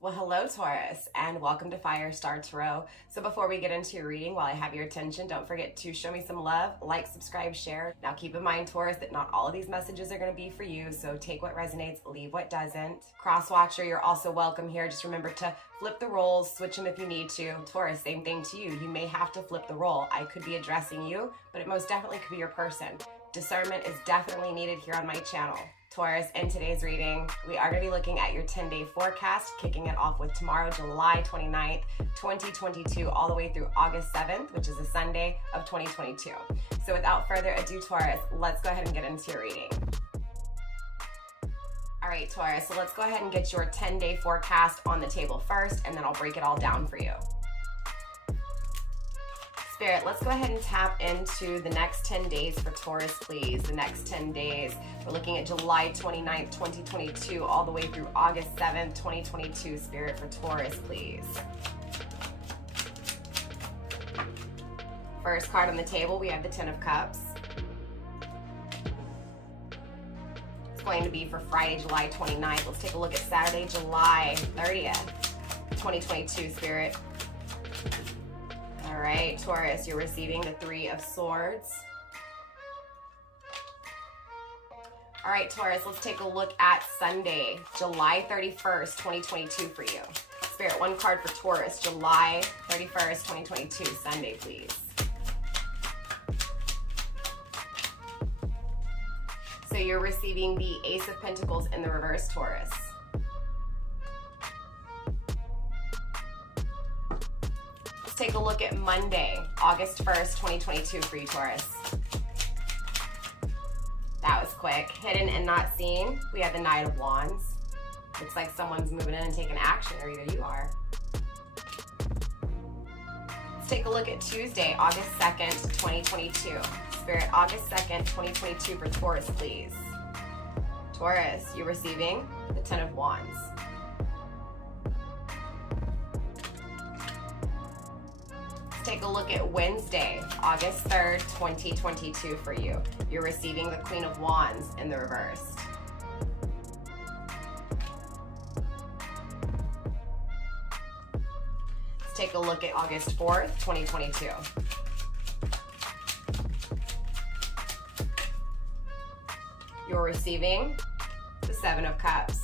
Well, hello Taurus, and welcome to Firestarpassion. So before we get into your reading, while I have your attention, don't forget to show me some love, like, subscribe, share. Now keep in mind, Taurus, that not all of these messages are going to be for you, so take what resonates, leave what doesn't. Cross-watcher, you're also welcome here. Just remember to flip the roles, switch them if you need to. Taurus, same thing to you. You may have to flip the role. I could be addressing you, but it most definitely could be your person. Discernment is definitely needed here on my channel. Taurus, in today's reading, we are going to be looking at your 10-day forecast, kicking it off with tomorrow, July 29th, 2022, all the way through August 7th, which is a Sunday of 2022. So without further ado, Taurus, let's go ahead and get into your reading. All right, Taurus, so let's go ahead and get your 10-day forecast on the table first, and then I'll break it all down for you. Spirit, let's go ahead and tap into the next 10 days for Taurus, please. The next 10 days. We're looking at July 29th, 2022, all the way through August 7th, 2022. Spirit, for Taurus, please. First card on the table, we have the 10 of Cups. It's going to be for Friday, July 29th. Let's take a look at Saturday, July 30th, 2022, Spirit. All right, Taurus, you're receiving the 3 of Swords. All right, Taurus, let's take a look at Sunday, July 31st, 2022 for you. Spirit, one card for Taurus, July 31st, 2022, Sunday, please. So you're receiving the Ace of Pentacles in the reverse, Taurus. Take a look at Monday, August 1st, 2022 for you, Taurus. That was quick. Hidden and not seen. We have the Knight of Wands. Looks like someone's moving in and taking action, or either you are. Let's take a look at Tuesday, August 2nd, 2022. Spirit, August 2nd, 2022 for Taurus, please. Taurus, you're receiving the 10 of Wands. Take a look at Wednesday, August 3rd, 2022 for you. You're receiving the Queen of Wands in the reverse. Let's take a look at August 4th, 2022. You're receiving the 7 of Cups.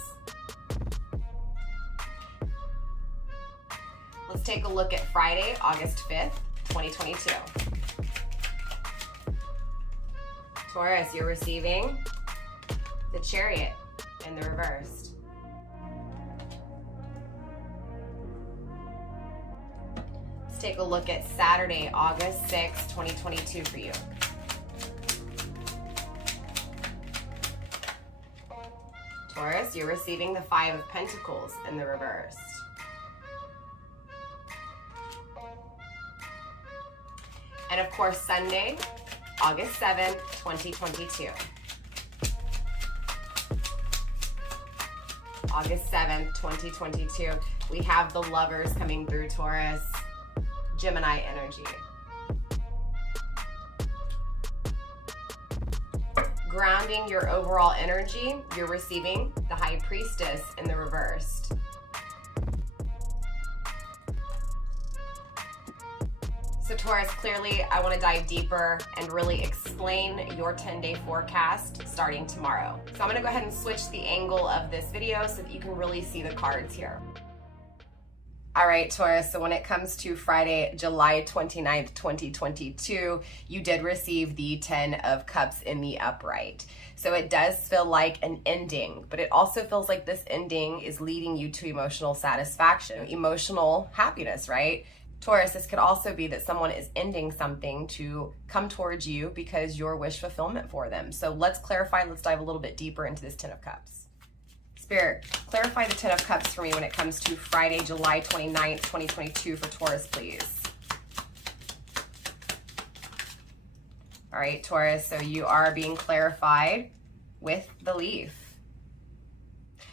Let's take a look at Friday, August 5th, 2022. Taurus, you're receiving the Chariot in the reversed. Let's take a look at Saturday, August 6th, 2022 for you. Taurus, you're receiving the 5 of Pentacles in the reversed. And of course, Sunday, August 7th, 2022. August 7th, 2022. We have the Lovers coming through, Taurus. Gemini energy. Grounding your overall energy, you're receiving the High Priestess in the reversed. So Taurus, clearly I want to dive deeper and really explain your 10-day forecast starting tomorrow. So I'm going to go ahead and switch the angle of this video so that you can really see the cards here. All right, Taurus, so when it comes to Friday, July 29th, 2022, you did receive the 10 of Cups in the upright. So it does feel like an ending, but it also feels like this ending is leading you to emotional satisfaction, emotional happiness, right? Taurus, this could also be that someone is ending something to come towards you because your wish fulfillment for them. So let's clarify, let's dive a little bit deeper into this 10 of Cups. Spirit, clarify the 10 of Cups for me when it comes to Friday, July 29th, 2022 for Taurus, please. All right, Taurus, so you are being clarified with the Leaf.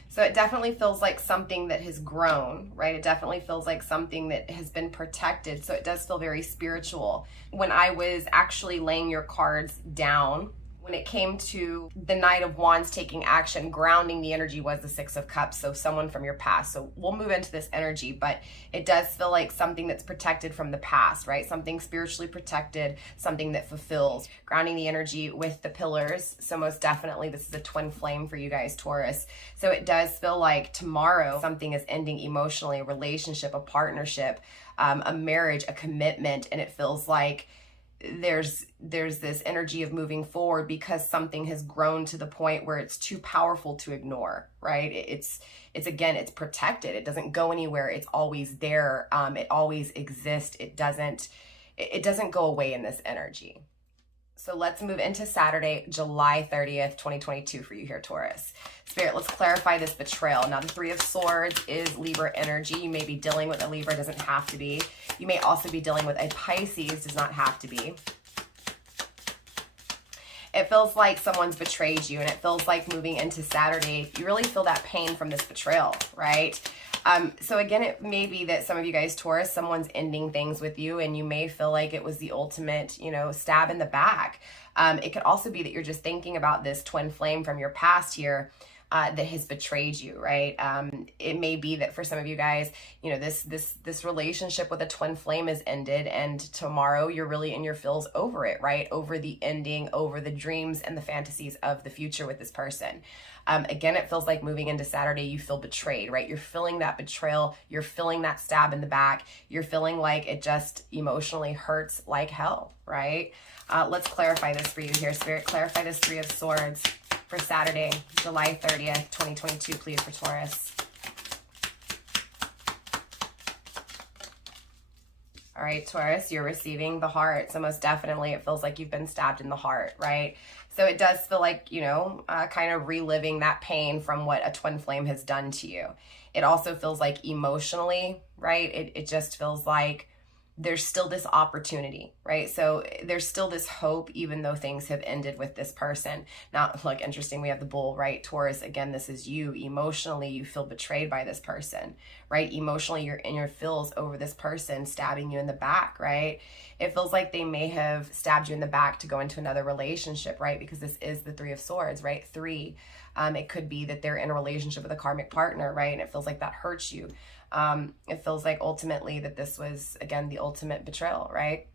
So it definitely feels like something that has grown, right? It definitely feels like something that has been protected. So it does feel very spiritual. When I was actually laying your cards down When it came to the Knight of Wands taking action, grounding the energy was the Six of Cups, so someone from your past. So we'll move into this energy, but it does feel like something that's protected from the past, right? Something spiritually protected, something that fulfills. Grounding the energy with the pillars, so most definitely this is a twin flame for you guys, Taurus. So it does feel like tomorrow something is ending emotionally, a relationship, a partnership, a marriage, a commitment, and it feels like there's this energy of moving forward because something has grown to the point where it's too powerful to ignore, right? It's again, it's protected. It doesn't go anywhere. It's always there. It always exists. It doesn't go away in this energy. So let's move into Saturday, July 30th, 2022 for you here, Taurus. Spirit, let's clarify this betrayal. Now, the Three of Swords is Libra energy. You may be dealing with a Libra, doesn't have to be. You may also be dealing with a Pisces, does not have to be. It feels like someone's betrayed you, and it feels like moving into Saturday, you really feel that pain from this betrayal, right? So again, it may be that some of you guys, Taurus, someone's ending things with you and you may feel like it was the ultimate, stab in the back. It could also be that you're just thinking about this twin flame from your past here that has betrayed you, right? It may be that for some of you guys, this relationship with a twin flame has ended and tomorrow you're really in your feels over it, right? Over the ending, over the dreams and the fantasies of the future with this person. Again, it feels like moving into Saturday, you feel betrayed, right? You're feeling that betrayal. You're feeling that stab in the back. You're feeling like it just emotionally hurts like hell, right? Let's clarify this for you here, Spirit. Clarify this Three of Swords for Saturday, July 30th, 2022, please, for Taurus. All right, Taurus, you're receiving the heart. So most definitely it feels like you've been stabbed in the heart, right? So it does feel like, kind of reliving that pain from what a twin flame has done to you. It also feels like emotionally, right? It just feels like there's still this opportunity, right? So there's still this hope, even though things have ended with this person. Now, look, interesting, we have the Bull, right? Taurus, again, this is you. Emotionally, you feel betrayed by this person, right? Emotionally, you're in your feels over this person stabbing you in the back, right? It feels like they may have stabbed you in the back to go into another relationship, right? Because this is the Three of Swords, right? Three. It could be that they're in a relationship with a karmic partner, right? And it feels like that hurts you. It feels like ultimately that this was, again, the ultimate betrayal, right?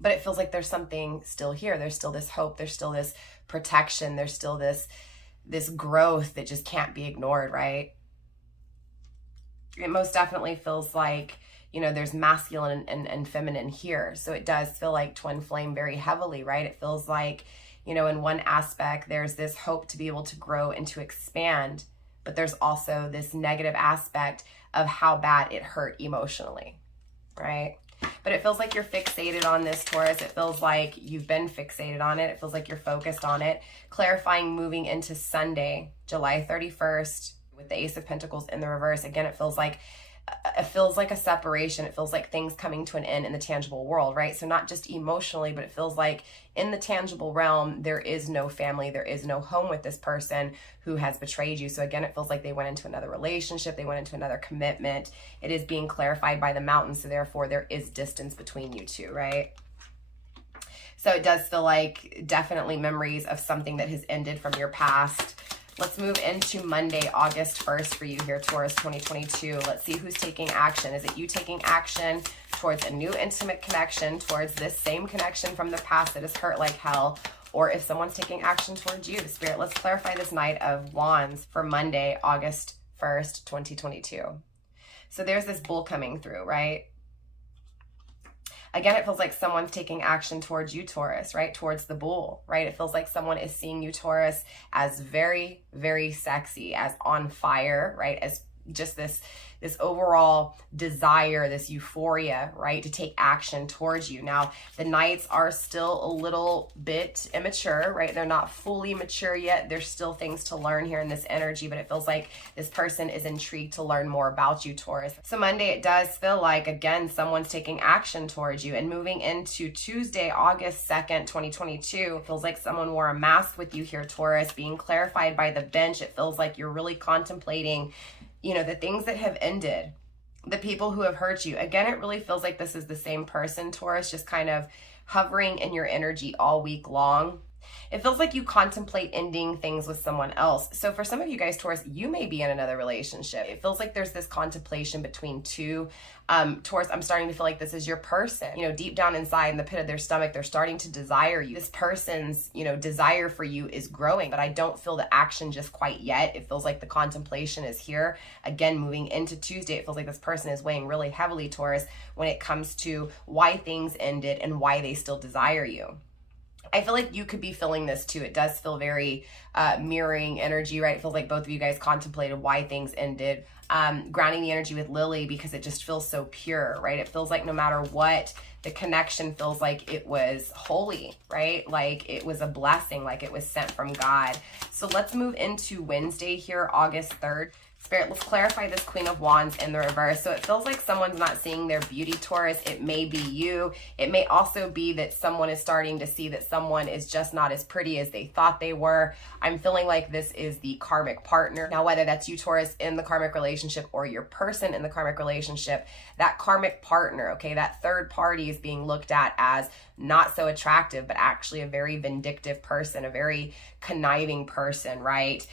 But it feels like there's something still here. There's still this hope. There's still this protection. There's still this growth that just can't be ignored, right? It most definitely feels like, there's masculine and feminine here. So it does feel like twin flame very heavily, right? It feels like, in one aspect, there's this hope to be able to grow and to expand, but there's also this negative aspect of how bad it hurt emotionally, right? But it feels like you're fixated on this, Taurus. It feels like you've been fixated on it. It feels like you're focused on it. Clarifying moving into Sunday, July 31st, with the Ace of Pentacles in the reverse. Again, it feels like a separation. It feels like things coming to an end in the tangible world, right? So not just emotionally, but it feels like in the tangible realm, there is no family, there is no home with this person who has betrayed you. So again, it feels like they went into another relationship, they went into another commitment. It is being clarified by the mountain, so therefore there is distance between you two, right? So it does feel like definitely memories of something that has ended from your past. Let's move into Monday, August 1st for you here, Taurus 2022. Let's see who's taking action. Is it you taking action towards a new intimate connection, towards this same connection from the past that has hurt like hell, or if someone's taking action towards you? Spirit, let's clarify this Knight of Wands for Monday, August 1st, 2022. So there's this Bull coming through, right? Again, it feels like someone's taking action towards you, Taurus, right? Towards the Bull, right? It feels like someone is seeing you, Taurus, as very, very sexy, as on fire, right? As just this overall desire, this euphoria, right? To take action towards you. Now, the Knights are still a little bit immature, right? They're not fully mature yet. There's still things to learn here in this energy, but it feels like this person is intrigued to learn more about you, Taurus. So Monday, it does feel like, again, someone's taking action towards you. And moving into Tuesday, August 2nd, 2022, it feels like someone wore a mask with you here, Taurus, being clarified by the bench. It feels like you're really contemplating the things that have ended, the people who have hurt you. Again, it really feels like this is the same person, Taurus, just kind of hovering in your energy all week long. It feels like you contemplate ending things with someone else. So for some of you guys, Taurus, you may be in another relationship. It feels like there's this contemplation between two. Taurus, I'm starting to feel like this is your person. You know, deep down inside in the pit of their stomach, they're starting to desire you. This person's, you know, desire for you is growing, but I don't feel the action just quite yet. It feels like the contemplation is here. Again, moving into Tuesday, it feels like this person is weighing really heavily, Taurus, when it comes to why things ended and why they still desire you. I feel like you could be feeling this too. It does feel very mirroring energy, right? It feels like both of you guys contemplated why things ended. Grounding the energy with Lily because it just feels so pure, right? It feels like no matter what, the connection feels like it was holy, right? Like it was a blessing, like it was sent from God. So let's move into Wednesday here, August 3rd. Spirit, let's clarify this Queen of Wands in the reverse. So it feels like someone's not seeing their beauty, Taurus. It may be you. It may also be that someone is starting to see that someone is just not as pretty as they thought they were. I'm feeling like this is the karmic partner. Now, whether that's you, Taurus, in the karmic relationship or your person in the karmic relationship, that karmic partner, okay, that third party is being looked at as not so attractive, but actually a very vindictive person, a very conniving person, right?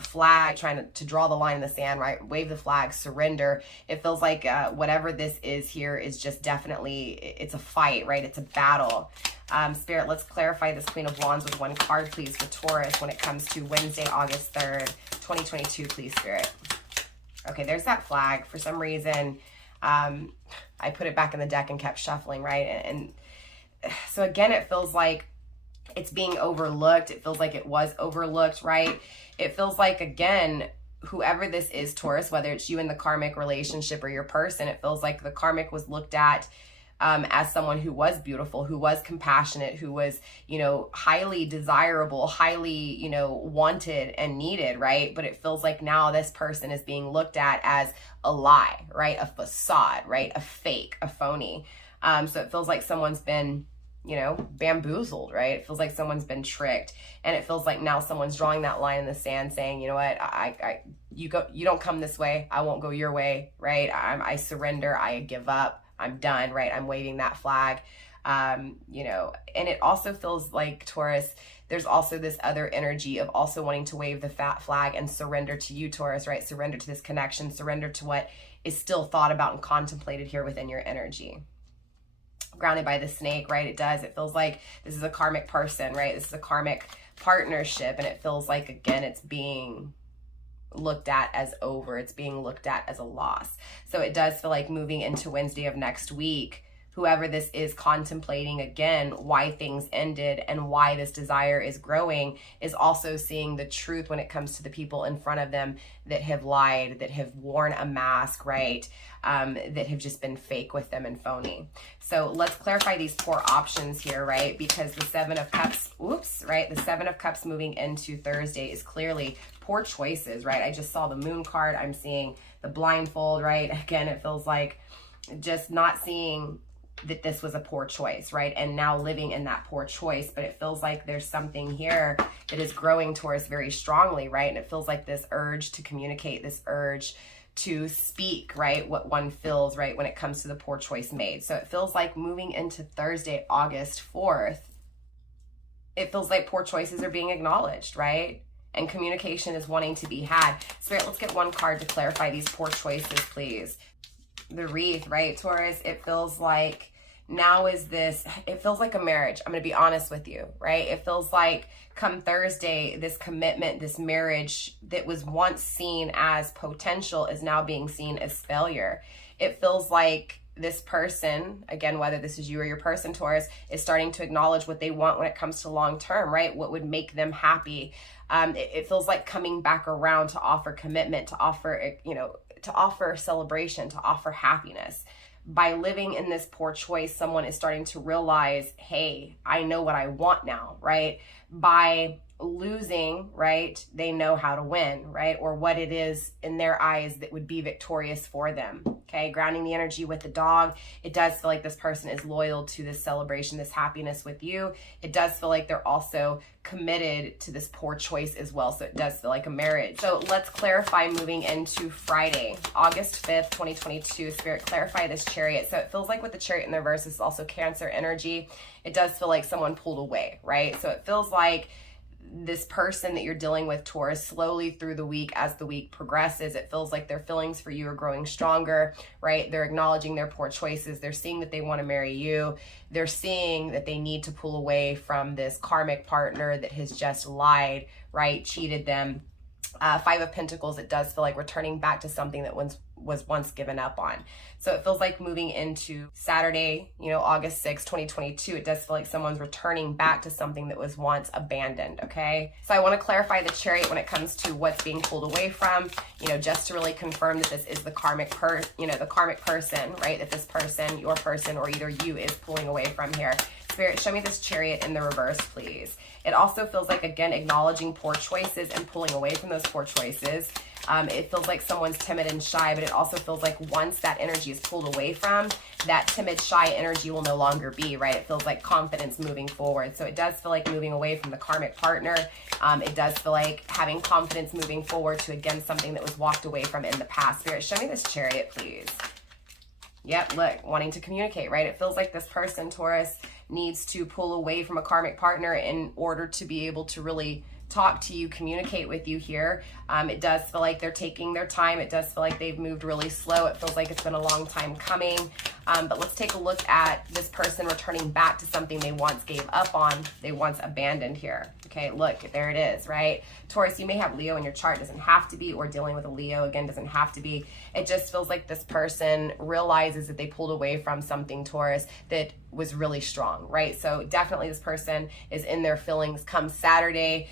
Flag, trying to draw the line in the sand, right? Wave the flag, surrender. It feels like whatever this is here is just definitely, it's a fight, right? It's a battle. Spirit, let's clarify this Queen of Wands with one card, please, for Taurus when it comes to Wednesday, August 3rd, 2022, please, Spirit. Okay, there's that flag. For some reason, I put it back in the deck and kept shuffling, right? And so again, it feels like it's being overlooked. It feels like it was overlooked, right? It feels like, again, whoever this is, Taurus, whether it's you in the karmic relationship or your person, it feels like the karmic was looked at as someone who was beautiful, who was compassionate, who was, you know, highly desirable, highly, you know, wanted and needed, right? But it feels like now this person is being looked at as a lie, right? A facade, right? A fake, a phony. So it feels like someone's been, you know, bamboozled, right? It feels like someone's been tricked, and it feels like now someone's drawing that line in the sand saying, you know what, you don't come this way, I won't go your way, right? I surrender, I give up, I'm done, right? I'm waving that flag, you know. And it also feels like, Taurus, there's also this other energy of also wanting to wave the fat flag and surrender to you, Taurus, right? Surrender to this connection, surrender to what is still thought about and contemplated here within your energy. Grounded by the snake, right? It does. It feels like this is a karmic person, right? This is a karmic partnership, and it feels like, again, it's being looked at as over. It's being looked at as a loss. So it does feel like moving into Wednesday of next week, whoever this is contemplating, again, why things ended and why this desire is growing, is also seeing the truth when it comes to the people in front of them that have lied, that have worn a mask, right? That have just been fake with them and phony. So let's clarify these four options here, right? Because the Seven of Cups, right? The Seven of Cups moving into Thursday is clearly poor choices, right? I just saw the Moon card. I'm seeing the blindfold, right? Again, it feels like just not seeing that this was a poor choice, right? And now living in that poor choice, but it feels like there's something here that is growing towards very strongly, right? And it feels like this urge to communicate, this urge to speak, right? What one feels, right? When it comes to the poor choice made. So it feels like moving into Thursday, August 4th, it feels like poor choices are being acknowledged, right? And communication is wanting to be had. Spirit, let's get one card to clarify these poor choices, please. The Wreath, right, Taurus? It feels like now is this, it feels like a marriage. I'm going to be honest with you, right? It feels like come Thursday, this commitment, this marriage that was once seen as potential is now being seen as failure. It feels like this person, again, whether this is you or your person, Taurus, is starting to acknowledge what they want when it comes to long term, right? What would make them happy. It feels like coming back around to offer commitment, to offer, you know, to offer celebration, to offer happiness. By living in this poor choice, someone is starting to realize, hey, I know what I want now, right? By losing, right, they know how to win, right? Or what it is in their eyes that would be victorious for them. Okay, grounding the energy with the dog. It does feel like this person is loyal to this celebration, this happiness with you. It does feel like they're also committed to this poor choice as well. So it does feel like a marriage. So let's clarify moving into Friday, August 5th, 2022. Spirit, clarify this Chariot. So it feels like with the Chariot in the reverse, this is also Cancer energy. It does feel like someone pulled away, right? So it feels like this person that you're dealing with, Taurus, slowly through the week, as the week progresses, it feels like their feelings for you are growing stronger, right? They're acknowledging their poor choices. They're seeing that they want to marry you. They're seeing that they need to pull away from this karmic partner that has just lied, right? Cheated them. Five of Pentacles, it does feel like returning back to something that was once given up on. So it feels like moving into Saturday, August 6, 2022, it does feel like someone's returning back to something that was once abandoned, okay? So I want to clarify the Chariot when it comes to what's being pulled away from, just to really confirm that this is the karmic the karmic person, right? That this person, your person, or either you is pulling away from here. Spirit, show me this Chariot in the reverse, please. It also feels like, again, acknowledging poor choices and pulling away from those poor choices. It feels like someone's timid and shy, but it also feels like once that energy is pulled away from, that timid, shy energy will no longer be, right? It feels like confidence moving forward. So it does feel like moving away from the karmic partner. It does feel like having confidence moving forward to, again, something that was walked away from in the past. Spirit, show me this Chariot, please. Yep, look, wanting to communicate, right? It feels like this person, Taurus, needs to pull away from a karmic partner in order to be able to really talk to you, communicate with you here. It does feel like they're taking their time. It does feel like they've moved really slow. It feels like it's been a long time coming. But let's take a look at this person returning back to something they once gave up on, they once abandoned here. Okay, look, there it is, right? Taurus, you may have Leo in your chart, doesn't have to be, or dealing with a Leo, again, doesn't have to be. It just feels like this person realizes that they pulled away from something, Taurus, that was really strong, right? So definitely this person is in their feelings come Saturday,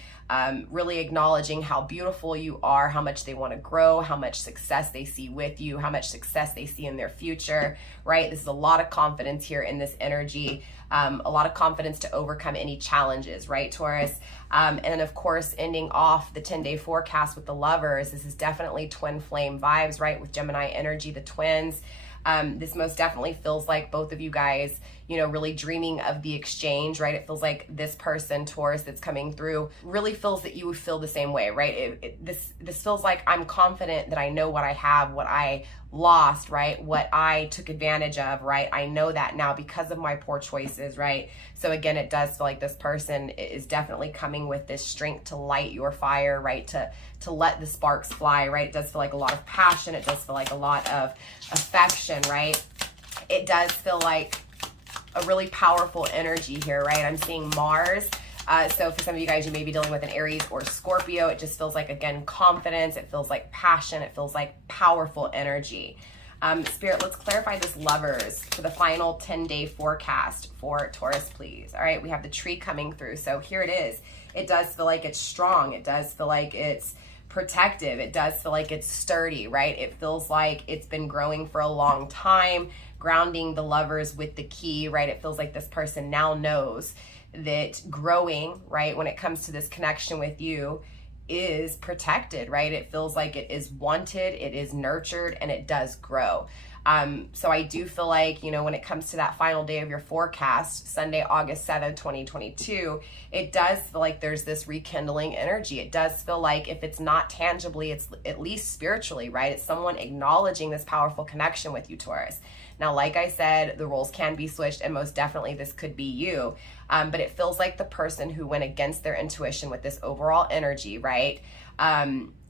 really acknowledging how beautiful you are, how much they want to grow, how much success they see with you, how much success they see in their future, right? This is a lot of confidence here in this energy, a lot of confidence to overcome any challenges, right, Taurus? And then, of course, ending off the 10-day forecast with the Lovers. This is definitely twin flame vibes, right, with Gemini energy, the twins. This most definitely feels like both of you guys, really dreaming of the exchange, right? It feels like this person, Taurus, that's coming through really feels that you would feel the same way, right? This feels like I'm confident that I know what I have, what I lost, right? What I took advantage of, right? I know that now because of my poor choices, right? So again, it does feel like this person is definitely coming with this strength to light your fire, right? To let the sparks fly, right? It does feel like a lot of passion. It does feel like a lot of affection, right? It does feel like a really powerful energy here, right? I'm seeing Mars. So for some of you guys, you may be dealing with an Aries or Scorpio. It just feels like, again, confidence. It feels like passion. It feels like powerful energy. Spirit, let's clarify this Lovers for the final 10-day forecast for Taurus, please. All right, we have the tree coming through. So here it is. It does feel like it's strong. It does feel like it's protective. It does feel like it's sturdy, right? It feels like it's been growing for a long time, grounding the Lovers with the key, right? It feels like this person now knows that growing, right, when it comes to this connection with you is protected, right? It feels like it is wanted, it is nurtured, and it does grow. So I do feel like, when it comes to that final day of your forecast, Sunday, August 7th, 2022, it does feel like there's this rekindling energy. It does feel like if it's not tangibly, it's at least spiritually, right? It's someone acknowledging this powerful connection with you, Taurus. Now, like I said, the roles can be switched, and most definitely this could be you. But it feels like the person who went against their intuition with this overall energy, right,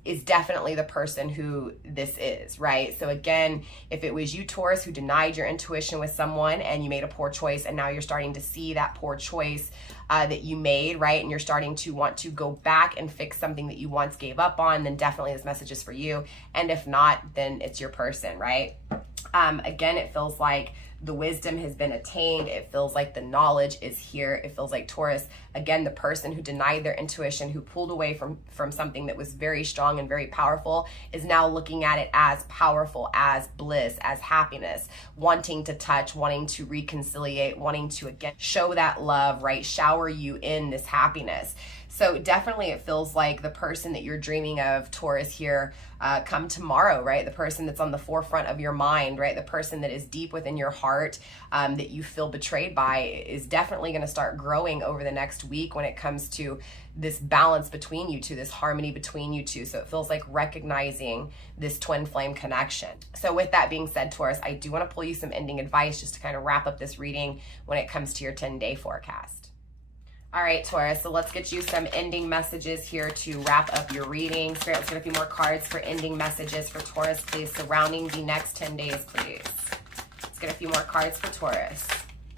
is definitely the person who this is, right? So again, if it was you, Taurus, who denied your intuition with someone and you made a poor choice, and now you're starting to see that poor choice that you made, right? And you're starting to want to go back and fix something that you once gave up on, then definitely this message is for you. And if not, then it's your person, right? Again, it feels like the wisdom has been attained. It feels like the knowledge is here. It feels like Taurus, again, the person who denied their intuition, who pulled away from something that was very strong and very powerful, is now looking at it as powerful, as bliss, as happiness, wanting to touch, wanting to reconciliate, wanting to, again, show that love, right? Shower you in this happiness. So definitely it feels like the person that you're dreaming of, Taurus, here, come tomorrow, right? The person that's on the forefront of your mind, right? The person that is deep within your heart, that you feel betrayed by, is definitely going to start growing over the next week when it comes to this balance between you two, this harmony between you two. So it feels like recognizing this twin flame connection. So with that being said, Taurus, I do want to pull you some ending advice just to kind of wrap up this reading when it comes to your 10-day forecast. All right, Taurus, so let's get you some ending messages here to wrap up your reading. Spirit, let's get a few more cards for ending messages for Taurus, please, surrounding the next 10 days, please. Let's get a few more cards for Taurus.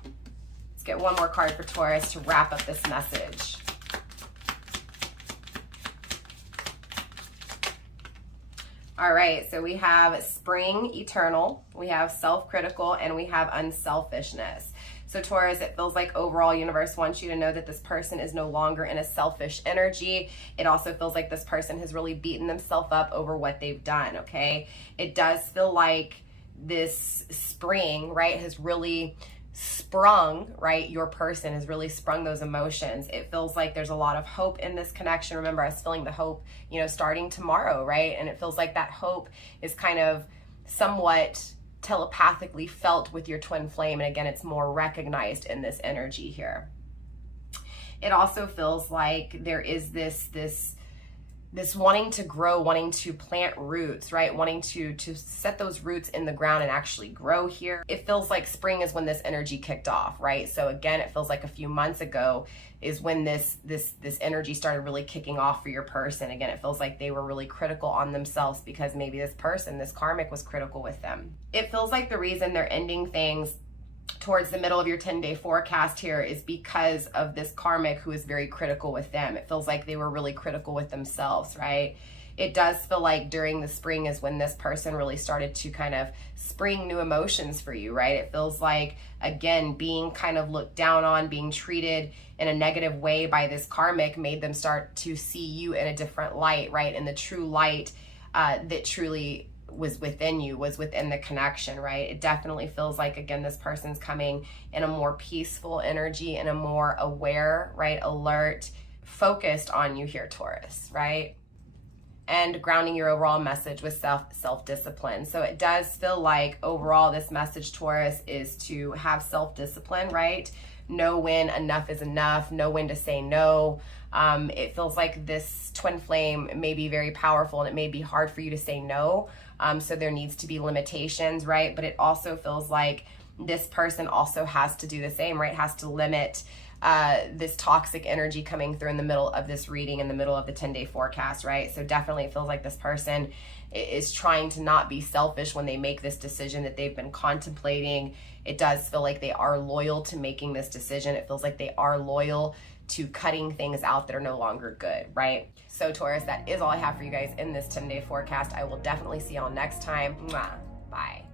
Let's get one more card for Taurus to wrap up this message. All right, so we have spring eternal, we have self-critical, and we have unselfishness. So Taurus, it feels like overall universe wants you to know that this person is no longer in a selfish energy. It also feels like this person has really beaten themselves up over what they've done, okay? It does feel like this spring, right, has really sprung, right? Your person has really sprung those emotions. It feels like there's a lot of hope in this connection. Remember, I was feeling the hope, you know, starting tomorrow, right? And it feels like that hope is kind of somewhat telepathically felt with your twin flame, and again, it's more recognized in this energy here. It also feels like there is this wanting to grow, wanting to plant roots, right? Wanting to set those roots in the ground and actually grow here. It feels like spring is when this energy kicked off, right? So again, it feels like a few months ago is when this energy started really kicking off for your person. Again, it feels like they were really critical on themselves because maybe this person, this karmic, was critical with them. It feels like the reason they're ending things towards the middle of your 10-day forecast here is because of this karmic who is very critical with them. It feels like they were really critical with themselves, right? It does feel like during the spring is when this person really started to kind of spring new emotions for you, right? It feels like, again, being kind of looked down on, being treated in a negative way by this karmic made them start to see you in a different light, right? And the true light that truly was within you, was within the connection, right? It definitely feels like, again, this person's coming in a more peaceful energy and a more aware, right? Alert, focused on you here, Taurus, right? And grounding your overall message with self-discipline. So it does feel like overall this message, Taurus, is to have self-discipline, right? Know when enough is enough, know when to say no. It feels like this twin flame may be very powerful and it may be hard for you to say no. So there needs to be limitations, right? But it also feels like this person also has to do the same, right? Has to limit this toxic energy coming through in the middle of this reading, in the middle of the 10-day forecast, right? So definitely it feels like this person is trying to not be selfish when they make this decision that they've been contemplating. It does feel like they are loyal to making this decision. It feels like they are loyal to cutting things out that are no longer good, right? So Taurus, that is all I have for you guys in this 10-day forecast. I will definitely see y'all next time. Mwah. Bye.